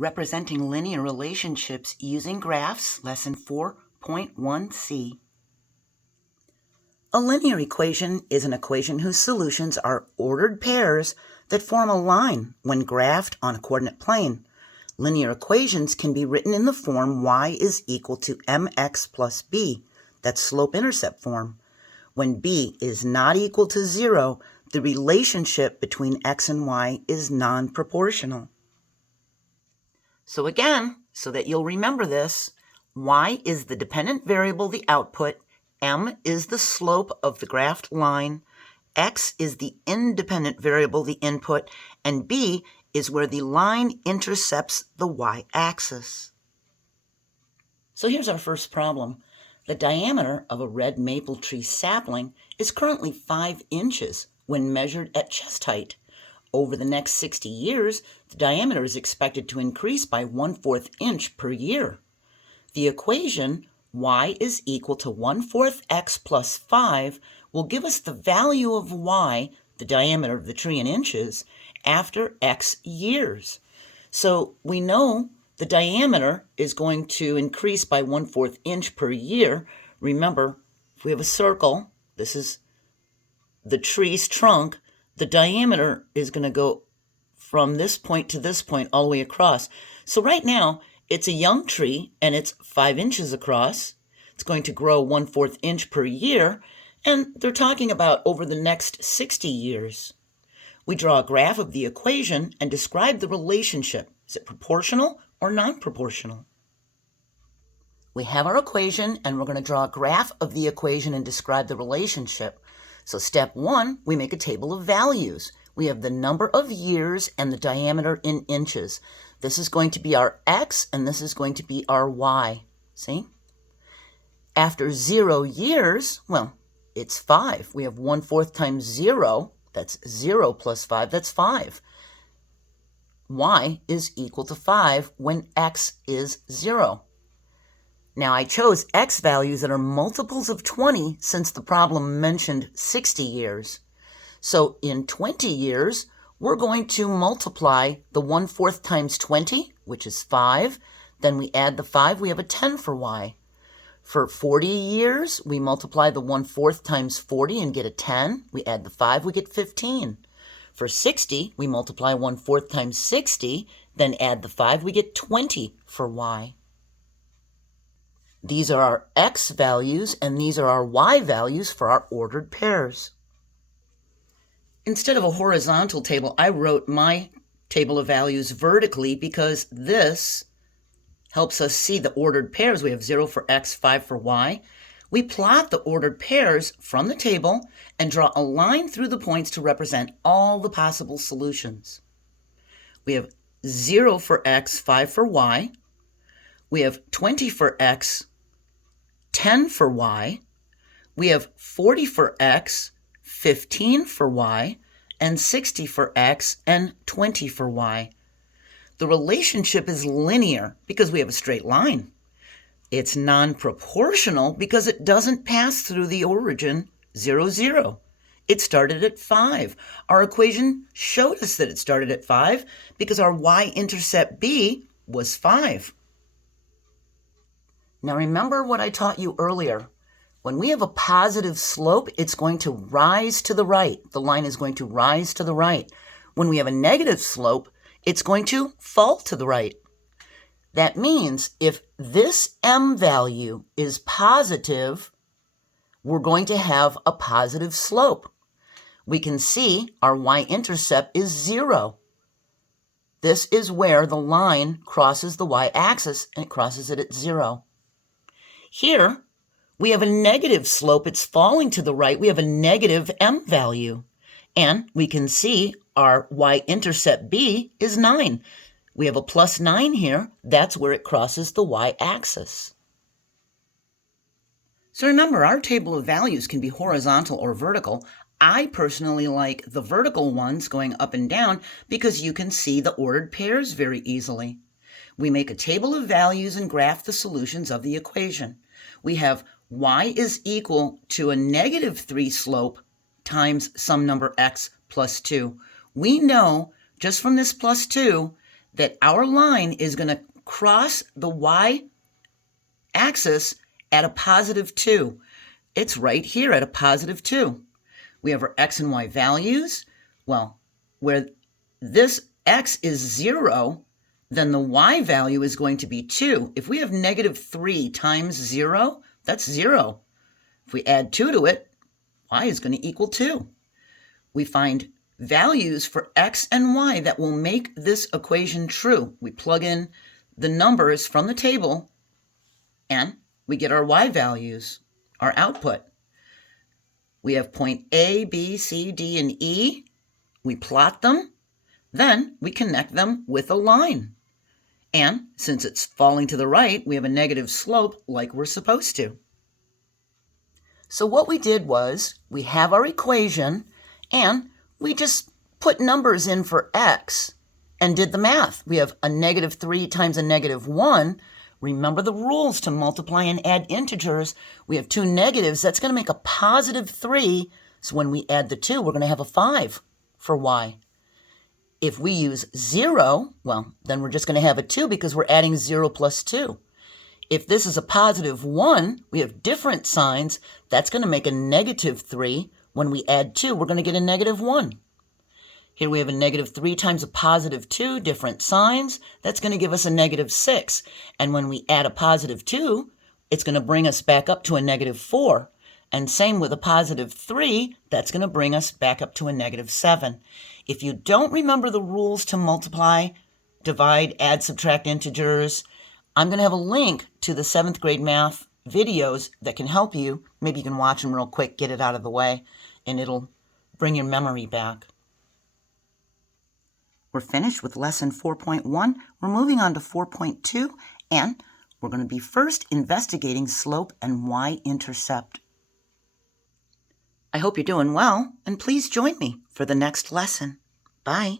Representing linear relationships using graphs, lesson 4.1c. A linear equation is an equation whose solutions are ordered pairs that form a line when graphed on a coordinate plane. Linear equations can be written in the form y is equal to mx plus b, that's slope-intercept form. When b is not equal to 0, the relationship between x and y is non-proportional. So again, so that you'll remember this, y is the dependent variable, the output, m is the slope of the graphed line, x is the independent variable, the input, and b is where the line intercepts the y-axis. So here's our first problem. The diameter of a red maple tree sapling is currently 5 inches when measured at chest height. Over the next 60 years, the diameter is expected to increase by 1/4 inch per year. The equation y is equal to 1/4 x plus 5 will give us the value of y, the diameter of the tree in inches, after x years. So we know the diameter is going to increase by 1/4 inch per year. Remember, if we have a circle, this is the tree's trunk, the diameter is going to go from this point to this point all the way across. So right now, it's a young tree, and it's 5 inches across. It's going to grow 1/4 inch per year, and they're talking about over the next 60 years. We draw a graph of the equation and describe the relationship. Is it proportional or non-proportional? We have our equation, and we're going to draw a graph of the equation and describe the relationship. So step 1, we make a table of values. We have the number of years and the diameter in inches. This is going to be our x, and this is going to be our y. See? After 0 years, well, it's 5. We have 1/4 times 0. That's 0 plus 5. That's 5. Y is equal to 5 when x is 0. Now, I chose x values that are multiples of 20 since the problem mentioned 60 years. So in 20 years, we're going to multiply the 1/4 times 20, which is 5. Then we add the 5. We have a 10 for y. For 40 years, we multiply the 1/4 times 40 and get a 10. We add the 5, we get 15. For 60, we multiply 1/4 times 60, then add the 5, we get 20 for y. These are our x values, and these are our y values for our ordered pairs. Instead of a horizontal table, I wrote my table of values vertically because this helps us see the ordered pairs. We have 0 for x, 5 for y. We plot the ordered pairs from the table and draw a line through the points to represent all the possible solutions. We have 0 for x, 5 for y. We have 20 for x, 10 for y. We have 40 for x, 15 for y, and 60 for x, and 20 for y. The relationship is linear because we have a straight line. It's non-proportional because it doesn't pass through the origin 0, 0. It started at 5. Our equation showed us that it started at 5 because our y-intercept b was 5. Now remember what I taught you earlier. When we have a positive slope, it's going to rise to the right. The line is going to rise to the right. When we have a negative slope, it's going to fall to the right. That means if this m value is positive, we're going to have a positive slope. We can see our y-intercept is 0. This is where the line crosses the y-axis, and it crosses it at 0. Here, we have a negative slope. It's falling to the right. We have a negative m value. And we can see our y-intercept b is 9. We have a plus 9 here. That's where it crosses the y-axis. So remember, our table of values can be horizontal or vertical. I personally like the vertical ones going up and down because you can see the ordered pairs very easily. We make a table of values and graph the solutions of the equation. We have y is equal to a negative 3 slope times some number x plus 2. We know just from this plus 2 that our line is going to cross the y-axis at a positive 2. It's right here at a positive 2. We have our x and y values. Well, where this x is 0, then the y value is going to be 2. If we have negative 3 times 0, that's 0. If we add 2 to it, y is going to equal 2. We find values for x and y that will make this equation true. We plug in the numbers from the table, and we get our y values, our output. We have point A, B, C, D, and E. We plot them. Then we connect them with a line. And since it's falling to the right, we have a negative slope like we're supposed to. So what we did was we have our equation, and we just put numbers in for x and did the math. We have a negative 3 times a negative 1. Remember the rules to multiply and add integers. We have 2 negatives. That's going to make a positive 3. So when we add the 2, we're going to have a 5 for y. If we use 0, well, then we're just going to have a 2 because we're adding 0 plus 2. If this is a positive 1, we have different signs. That's going to make a negative 3. When we add 2, we're going to get a negative 1. Here we have a negative 3 times a positive 2, different signs. That's going to give us a negative 6. And when we add a positive 2, it's going to bring us back up to a negative 4. And same with a positive 3, that's going to bring us back up to a negative 7. If you don't remember the rules to multiply, divide, add, subtract integers, I'm going to have a link to the 7th grade math videos that can help you. Maybe you can watch them real quick, get it out of the way, and it'll bring your memory back. We're finished with lesson 4.1. We're moving on to 4.2, and we're going to be first investigating slope and y-intercept. I hope you're doing well, and please join me for the next lesson. Bye.